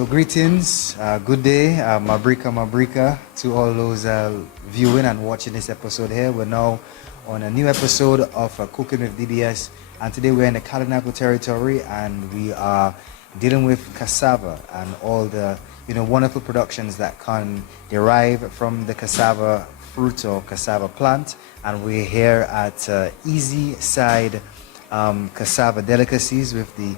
So greetings, good day, Mabrika to all those viewing and watching this episode here. We're now on a new episode of Cooking with DBS, and today we're in the Kalinago territory and we are dealing with cassava and all the wonderful productions that can derive from the cassava fruit or cassava plant. And we're here at Easy Side Cassava Delicacies with the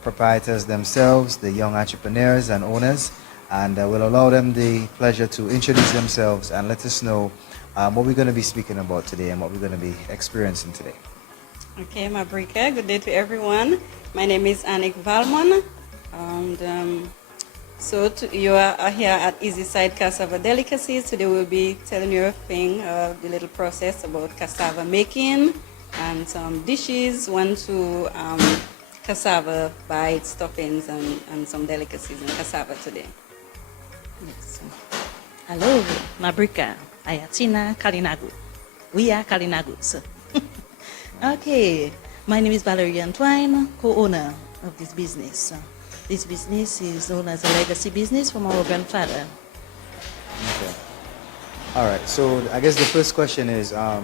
proprietors themselves, the young entrepreneurs and owners, and we'll allow them the pleasure to introduce themselves and let us know what we're going to be speaking about today and what we're going to be experiencing today. Okay, Mabrika, good day to everyone. My name is Anik Valmon, and you are here at Easy Side Cassava Delicacies. Today we'll be telling you the little process about cassava making and some dishes, cassava bites, toppings, and some delicacies in cassava today. Yes. Hello, Mabrika. Ayatina Kalinago. We are Kalinagus. Okay, my name is Valerie Antoine, co-owner of this business. This business is known as a legacy business from our grandfather. Okay. All right. So I guess the first question is, how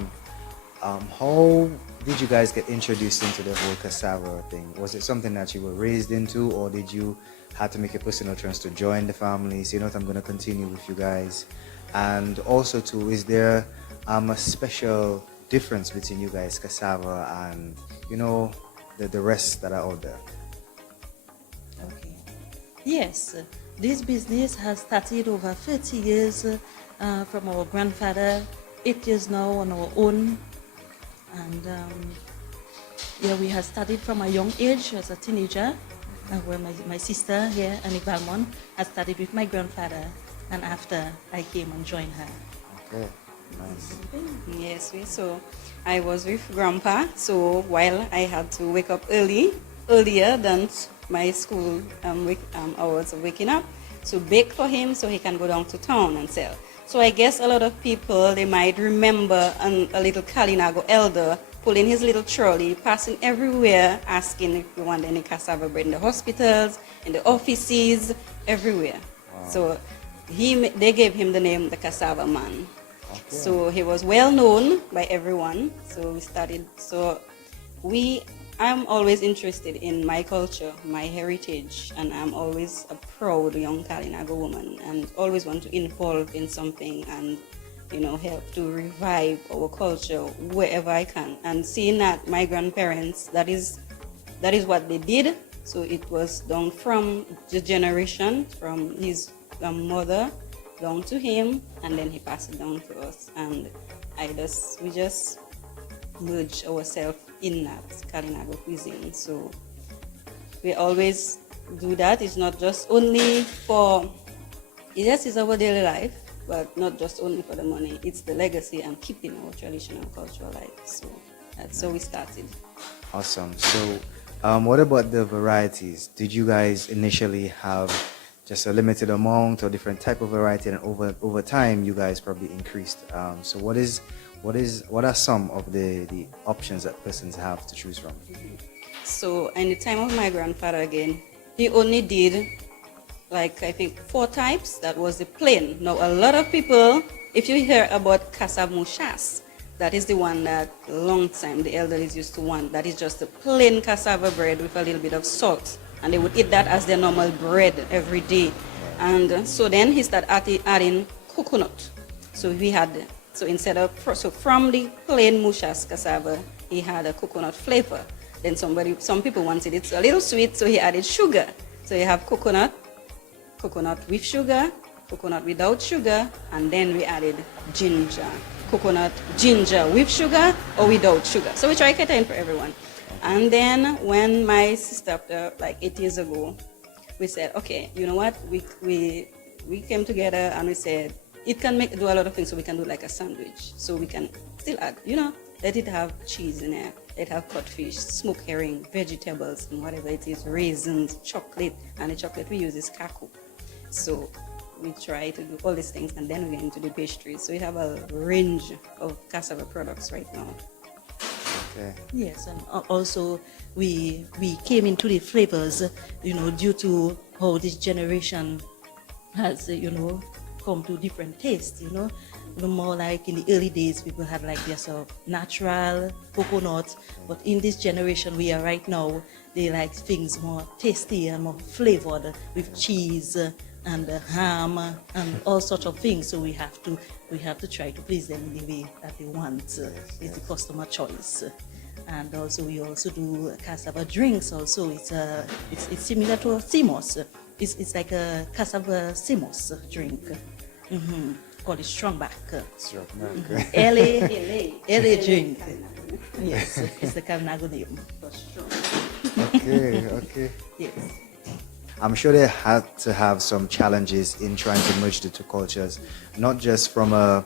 did you guys get introduced into the whole cassava thing? Was it something that you were raised into, or did you have to make a personal choice to join the family? So I'm going to continue with you guys. And also too, is there a special difference between you guys, cassava, and the rest that are out there? Okay. Yes, this business has started over 30 years from our grandfather, 8 years now on our own. And we have started from a young age as a teenager, where my sister here, Annie Valmon, has started with my grandfather, and after I came and joined her. Okay, nice. Yes, so I was with Grandpa, so while I had to wake up earlier than my school hours of waking up, to bake for him so he can go down to town and sell. So I guess a lot of people, they might remember a little Kalinago elder pulling his little trolley, passing everywhere, asking if we want any cassava bread in the hospitals, in the offices, everywhere. Wow. So they gave him the name the Cassava Man. Okay. So he was well known by everyone. So I'm always interested in my culture, my heritage, and I'm always a proud young Kalinago woman and always want to involve in something and help to revive our culture wherever I can. And seeing that my grandparents, that is what they did. So it was down from the generation, from his mother down to him, and then he passed it down to us. And we just merge ourselves in that Kalinago cuisine. So we always do that. It's not just only for, yes, it's our daily life, but not just only for the money. It's the legacy and keeping our traditional culture alive. So that's how we started. Awesome. So what about the varieties? Did you guys initially have just a limited amount or different type of variety, and over time you guys probably increased? So what are some of the options that persons have to choose from? So in the time of my grandfather again, he only did I think 4 types. That was the plain. Now a lot of people, if you hear about cassava mushas, that is the one that long time the elders used to want. That is just a plain cassava bread with a little bit of salt, and they would eat that as their normal bread every day. And so then he started adding coconut. So from the plain mushas cassava, he had a coconut flavor. Then some people wanted it a little sweet, so he added sugar. So you have coconut with sugar, coconut without sugar, and then we added ginger. Coconut ginger with sugar or without sugar. So we try to cater in for everyone. And then when my sister, after 8 years ago, we said, okay, you know what? We came together and we said, it can do a lot of things, so we can do like a sandwich. So we can still add, let it have cheese in there, let it have codfish, smoked herring, vegetables, and whatever it is, raisins, chocolate, and the chocolate we use is cacao. So we try to do all these things, and then we get into the pastries. So we have a range of cassava products right now. Okay. Yes, and also we came into the flavors, due to how this generation has, come to different tastes, No more like in the early days, people had like this natural coconut, but in this generation we are right now, they like things more tasty and more flavored with cheese and ham and all sorts of things. So we have to try to please them in the way that they want. It's the customer choice. And also we also do cassava drinks. Also, it's similar to a Simos. It's like a cassava Simos drink. Called it strong back. Strong back. LA drink. Yes, it's the Carnago name. Okay. Yes. I'm sure they had to have some challenges in trying to merge the two cultures, not just from a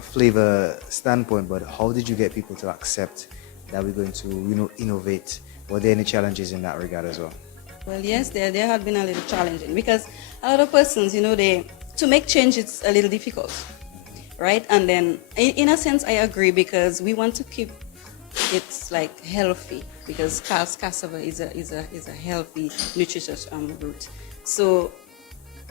flavor standpoint, but how did you get people to accept that we're going to, innovate? Were there any challenges in that regard as well? Well, yes, there had been a little challenging because a lot of persons, to make change, it's a little difficult, right? And then, in a sense, I agree because we want to keep it like healthy because cassava is a healthy, nutritious root. So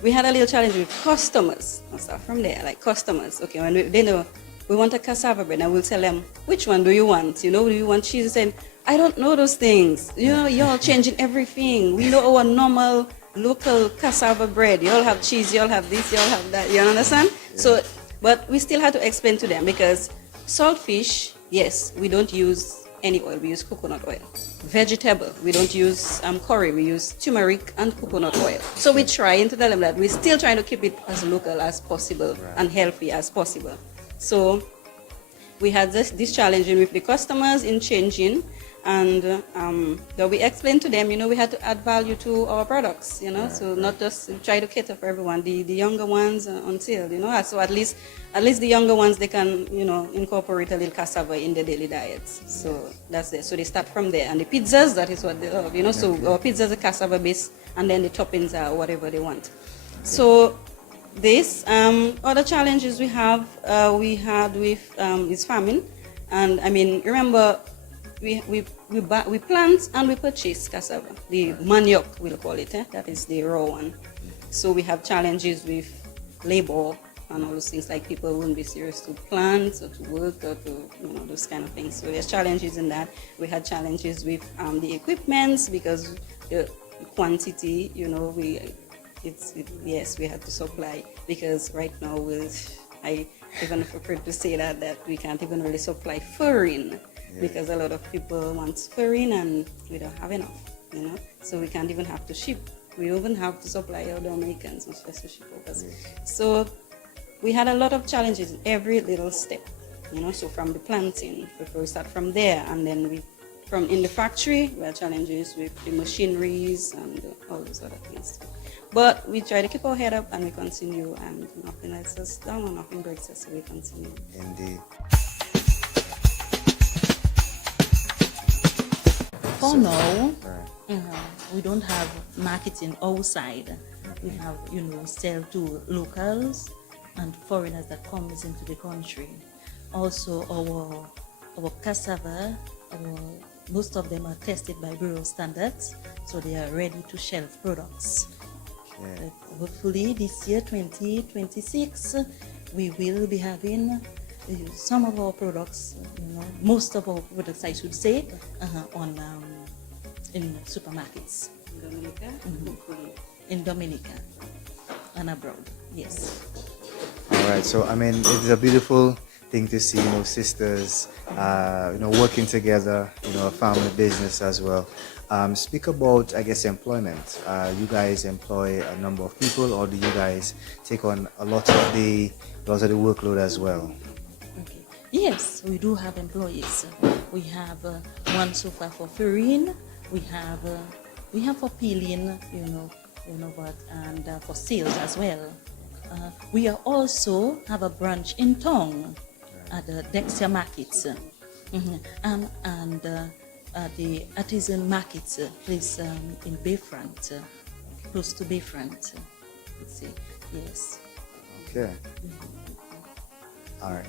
we had a little challenge with customers. I'll start from there, like customers. Okay, when they know we want a cassava bread, and we'll tell them which one do you want? Do you want cheese? And I don't know those things. You're changing everything. We know our normal local cassava bread. You all have cheese, you all have this, you all have that. You understand? Yeah. So, but we still had to explain to them because saltfish, yes, we don't use any oil. We use coconut oil. Vegetable, we don't use curry. We use turmeric and coconut oil. So we try to tell them that we're still trying to keep it as local as possible and healthy as possible. So we had this challenging with the customers in changing. And that we explained to them, we had to add value to our products, so not just try to cater for everyone, the younger ones until, so at least the younger ones, they can, incorporate a little cassava in their daily diets. So that's it. So they start from there. And the pizzas, that is what they love, so our pizzas are cassava based, and then the toppings are whatever they want. So this, other challenges we had with is famine. And I mean, remember, we plant and we purchase cassava, the manioc we'll call it, that is the raw one. So we have challenges with labor and all those things, like people wouldn't be serious to plant or to work or to those kind of things. So there's challenges in that. We had challenges with the equipments because the quantity, yes, we had to supply because right now I even afraid to say that we can't even really supply farine. Because a lot of people want farine and we don't have enough, so we can't even have to ship. We even have to supply our Dominicans and special shippers. So we had a lot of challenges in every little step, so from the planting, before we start from there, and then from in the factory, we had challenges with the machineries and all those other things. But we try to keep our head up and we continue, and nothing lets us down or nothing breaks us, so we continue. Indeed. For now, we don't have marketing outside. We have, sell to locals and foreigners that comes into the country. Also, our cassava, most of them are tested by Bureau standards, so they are ready to shelf products. Hopefully, this year, 2026, we will be having some of our products, most of our products, I should say, in supermarkets. Dominica? In Dominica and abroad, yes. All right, so I mean, it's a beautiful thing to see, sisters, working together, a family business as well. Speak about, I guess, employment. You guys employ a number of people, or do you guys take on a lot of the workload as well? Okay. Yes, we do have employees. We have one so far for farine. We have for peeling, and for sales as well. We are also have a branch in town at the Dexter markets, and the artisan markets place in Bayfront, close to Bayfront. Let's see. Yes. Okay. All right.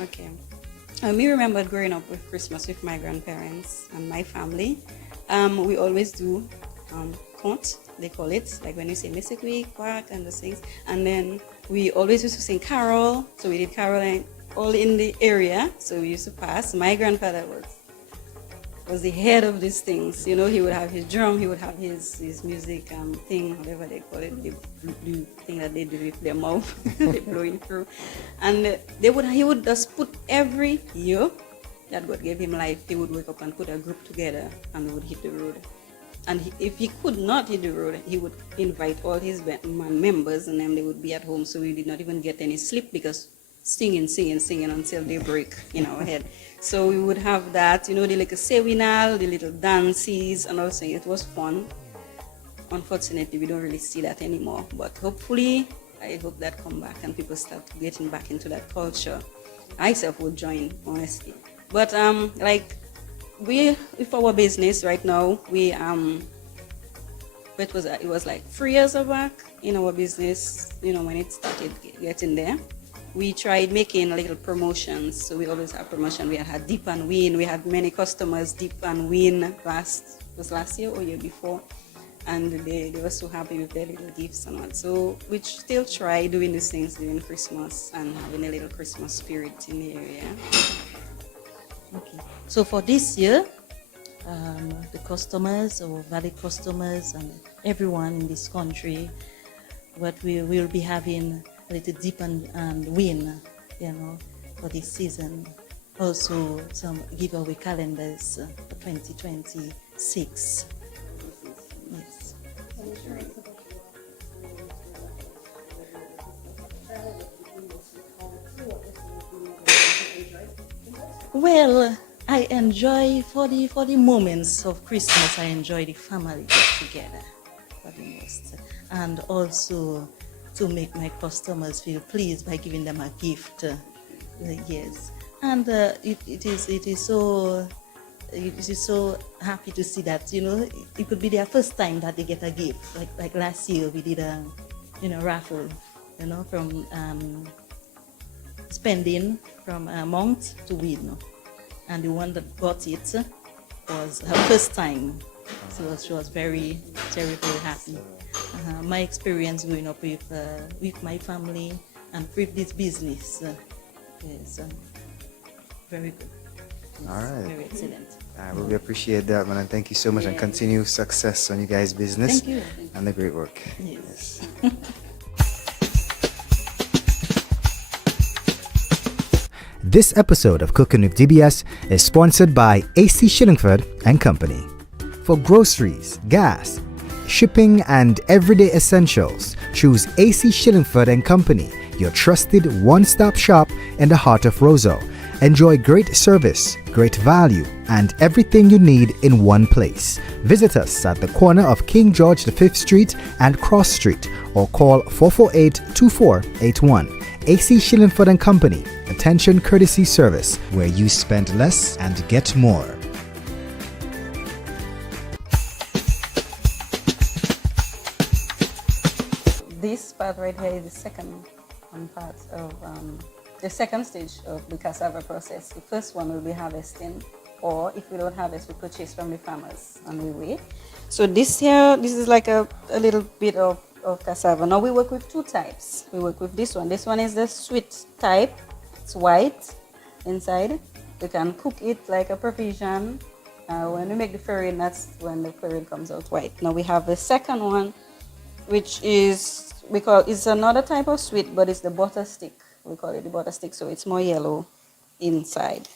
Okay. Me remember growing up with Christmas with my grandparents and my family. We always do conte, they call it, like when you say Mississippi, quack, and the things. And then we always used to sing carol. So we did carol all in the area. So we used to pass. My grandfather was the head of these things. You know, he would have his drum, he would have his music thing, whatever they call it, the thing that they do with their mouth, they blowing through. And he would just put every year that God gave him life, he would wake up and put a group together and we would hit the road. And if he could not hit the road, he would invite all his members and then they would be at home. So we did not even get any sleep because singing until daybreak in our head. So we would have that, you know, the little sewinal, the little dances, and also it was fun. Unfortunately, we don't really see that anymore. But hopefully, I hope that come back and people start getting back into that culture. I myself would join, honestly. But like with our business right now, it was like 3 years back in our business, you know, when it started getting there. We tried making little promotions, so we always have promotion. We had Dip and Win. We had many customers Dip and Win last year or year before, and they were so happy with their little gifts and all. So we still try doing these things during Christmas and having a little Christmas spirit in the area. Okay. So for this year, the customers or valid customers and everyone in this country, what we will be having a little Dip and Win, you know, for this season. Also some giveaway calendars for 2026. Yes. Well, I enjoy for the moments of Christmas. I enjoy the family get together for the most, and also to make my customers feel pleased by giving them a gift. Yes, and it is so happy to see that, you know, it could be their first time that they get a gift. Like last year we did a raffle, you know, from spending from amount to win, and the one that got it was her first time, so she was very happy. My experience growing up with my family and with this business is very good. It's all right, very excellent. I really appreciate that, man, and thank you so much, and continue success on you guys' business. Thank you. And the great work. Yes. This episode of Cooking with DBS is sponsored by AC Shillingford and Company. For groceries, gas, shipping, and everyday essentials, choose AC Shillingford and Company, your trusted one-stop shop in the heart of Roseau. Enjoy great service, great value, and everything you need in one place. Visit us at the corner of King George V Street and Cross Street, or call 448-2481. AC Shillingford and Company, attention courtesy service, where you spend less and get more. This part right here is the second part of the second stage of the cassava process. The first one will be harvesting, or if we don't harvest, we purchase from the farmers on the way. So this is like a little bit of cassava. Now we work with two types. We work with this one. This one is the sweet type. It's white inside. We can cook it like a provision. When we make the farine, that's when the farine comes out white. Now we have the second one, which is, it's another type of sweet, but it's the butter stick. We call it the butter stick, so it's more yellow inside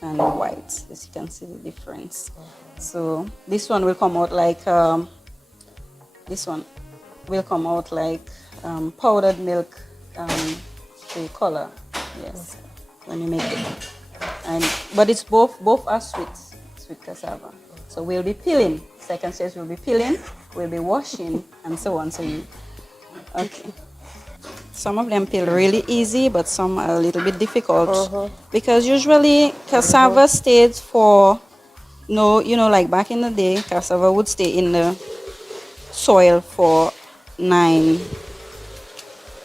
and white, as you can see the difference. So this one will come out like powdered milk the color, yes, when you make it. But it's both are sweet cassava. So we'll be peeling. Second stage we'll be peeling, we'll be washing, and so on. Okay. Some of them peel really easy, but some are a little bit difficult because usually cassava stays for like back in the day, cassava would stay in the soil for 9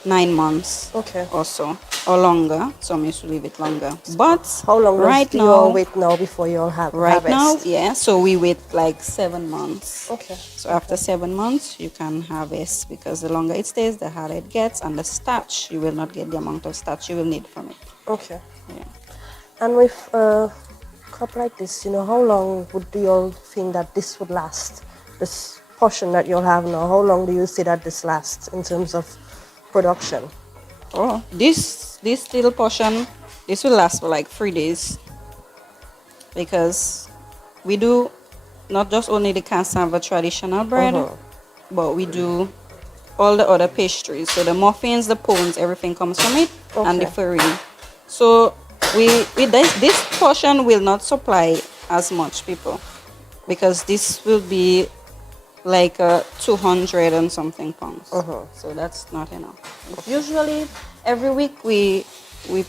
months or so. or longer. Some used to leave it longer. But How long right do you all wait now before you all have right now, harvest? yeah, so we wait like 7 months. Okay. So after 7 months, you can harvest, because the longer it stays, the harder it gets, and the starch, you will not get the amount of starch you will need from it. Okay. Yeah. And with a crop like this, how long would you all think that this would last? This portion that you'll have now, how long do you see that this lasts in terms of production? Oh, this little portion, this will last for like 3 days, because we do not just only the cassava traditional bread, but we do all the other pastries. So the muffins, the pones, everything comes from it, and the Okay. farine. So this portion will not supply as much people, because this will be like 200 and something pounds. So that's not enough. Usually every week we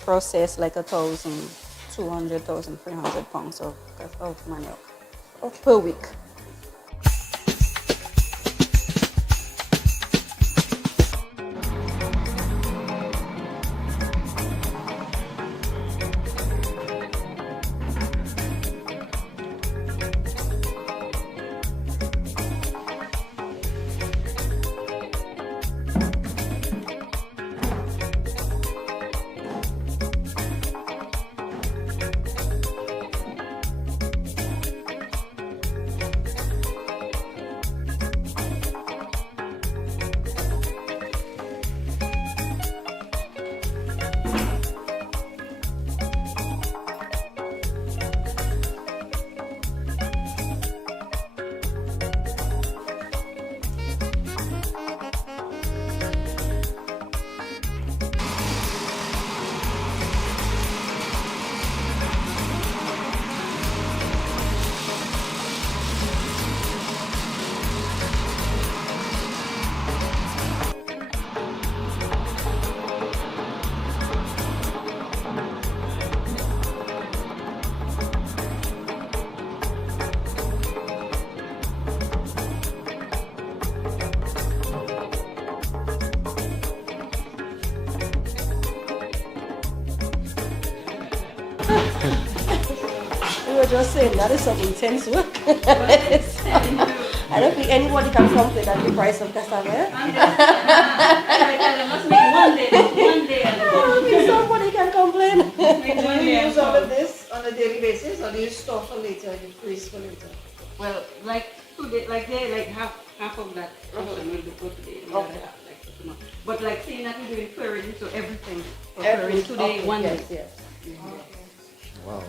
process like 1,200, 1,300 pounds of manioc per week. We were just saying that is some intense work. I don't think anybody can complain at the price of cassava. I think somebody can complain. Do you use all of this on a daily basis, or do you store for later, you freeze for later? Well, like today, like half of that portion will be for today. the other half, like for tomorrow. But like saying that we're doing curry, so everything for curry today, one day. Yes. Wow.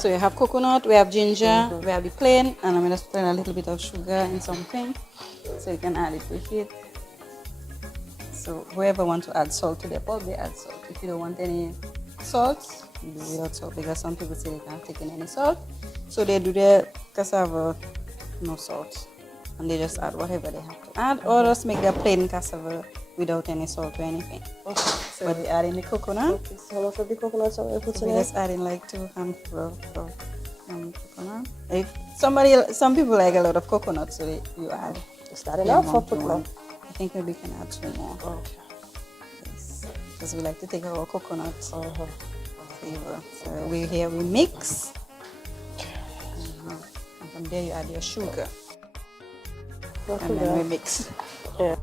So you have coconut, we have ginger, we have the plain, and I'm going to spread a little bit of sugar in something, so you can add it with it. So whoever wants to add salt to their pot, they add salt. If you don't want any salt, you do without salt, because some people say they can't take in any salt. So they do their cassava, no salt. and they just add whatever they have to add, or just make their plain cassava without any salt or anything. Okay. But we add in the coconut. Okay. So how much of the coconuts are we putting We in? just add in like 2 handfuls of coconut. If some people like a lot of coconut, so you add. Is that enough or amount put you more? want. I think maybe we can add 2 more. Okay. Yes, because we like to take our coconut Uh-huh. flavor. So we mix. And from there you add your sugar, Not and too then we bad. mix. Yeah.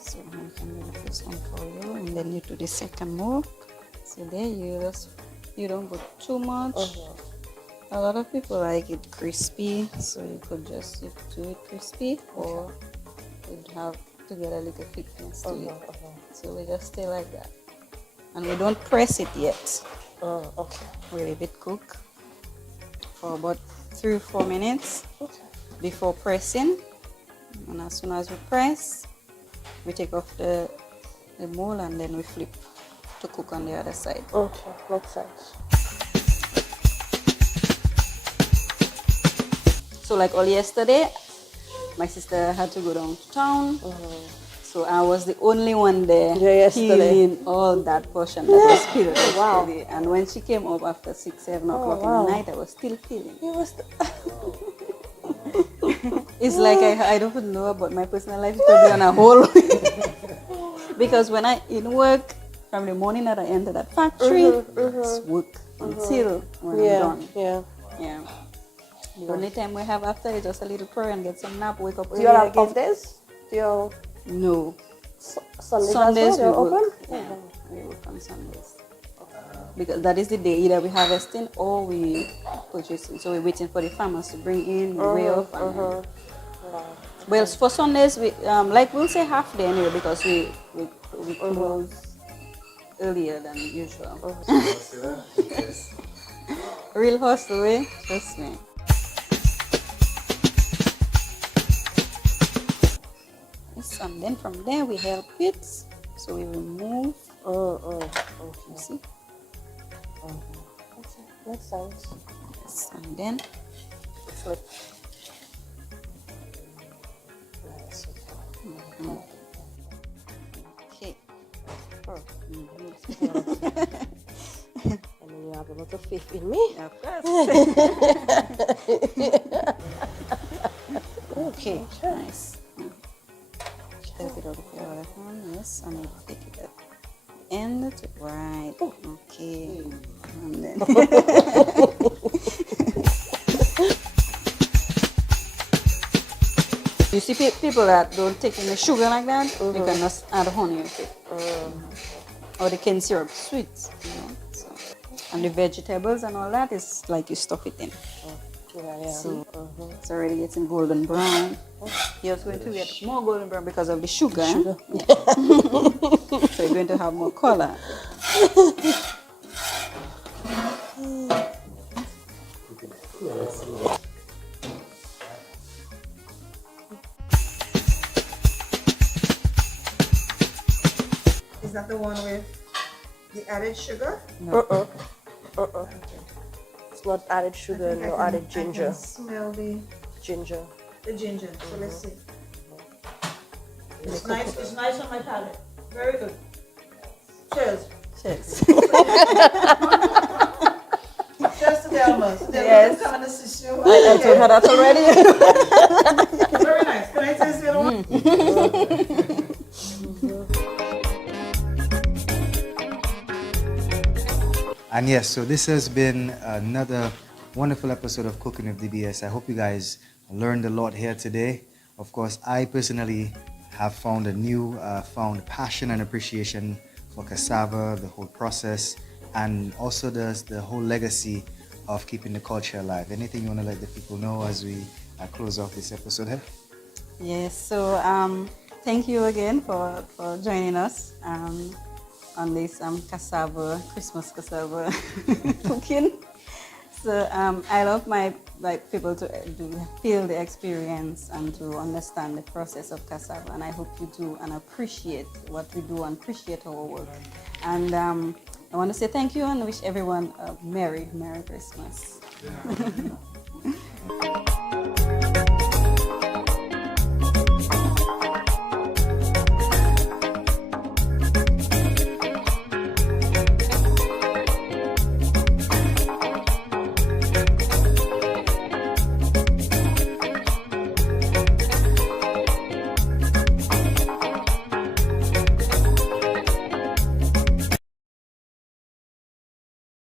So I can do the first one for you, and then you do the second more. So there you don't put too much. A lot of people like it crispy, so you could just do it crispy, or you'd have to get a little thickness to it. So we just stay like that, and we don't press it yet. Okay. We leave it cook for about 3 or 4 minutes Okay. before pressing, and as soon as we press, we take off the mold and then we flip to cook on the other side. Okay. Makes sense. So like all yesterday, my sister had to go down to town, so I was the only one there peeling all that portion that was peeled yesterday. And when she came up after 6, 7 o'clock in the night, I was still peeling. It's like I don't know about my personal life, it's probably on a whole. Because when I in work, from the morning that I enter that factory, it's work until when I'm done. Yeah. The only time we have after is just a little prayer and get some nap, wake up early Do you have again. off days? Do you No. Sundays we are work. open? Yeah, we work on Sundays. Because that is the day either we harvesting or we purchasing. So we're waiting for the farmers to bring in, we weigh off. And well, for Sundays, we like we'll say half day anyway, because we close earlier than usual. Real hustle, eh? Trust me. Yes, and then from there we help it. So we remove. You see? Makes sense. Yes, and then Flip. okay. I mean, you have a lot of faith in me. Of course. Okay, nice. Help it out with your other hand, yes, and you take it at the end to right. Okay, and then you see people that don't take any sugar like that, you can just add honey with it, or the cane syrup, sweet, you know. So, and the vegetables and all that is like you stuff it in. So it's already getting golden brown. You're going to get more golden brown because of the sugar. Yeah. So you're going to have more color. Is that the one with the added sugar? No. It's not added sugar, no added I ginger. can smell the Ginger. ginger. So let's see. It's nice. It's nice on my palate. Very good. Cheers. Cheers. Cheers to Delma. So Delma Yes. can come and assist you. I told her that already. Very nice. Can I taste the other one? And yes, so this has been another wonderful episode of Cooking with DBS. I hope you guys learned a lot here today. Of course, I personally have found a new found passion and appreciation for cassava, the whole process, and also the whole legacy of keeping the culture alive. Anything you want to let the people know as we close off this episode here? Yes, so thank you again for joining us on this cassava, Christmas cassava cooking. So I love my people to feel the experience and to understand the process of cassava, and I hope you do and appreciate what we do and appreciate our work. And I want to say thank you and wish everyone a Merry Christmas.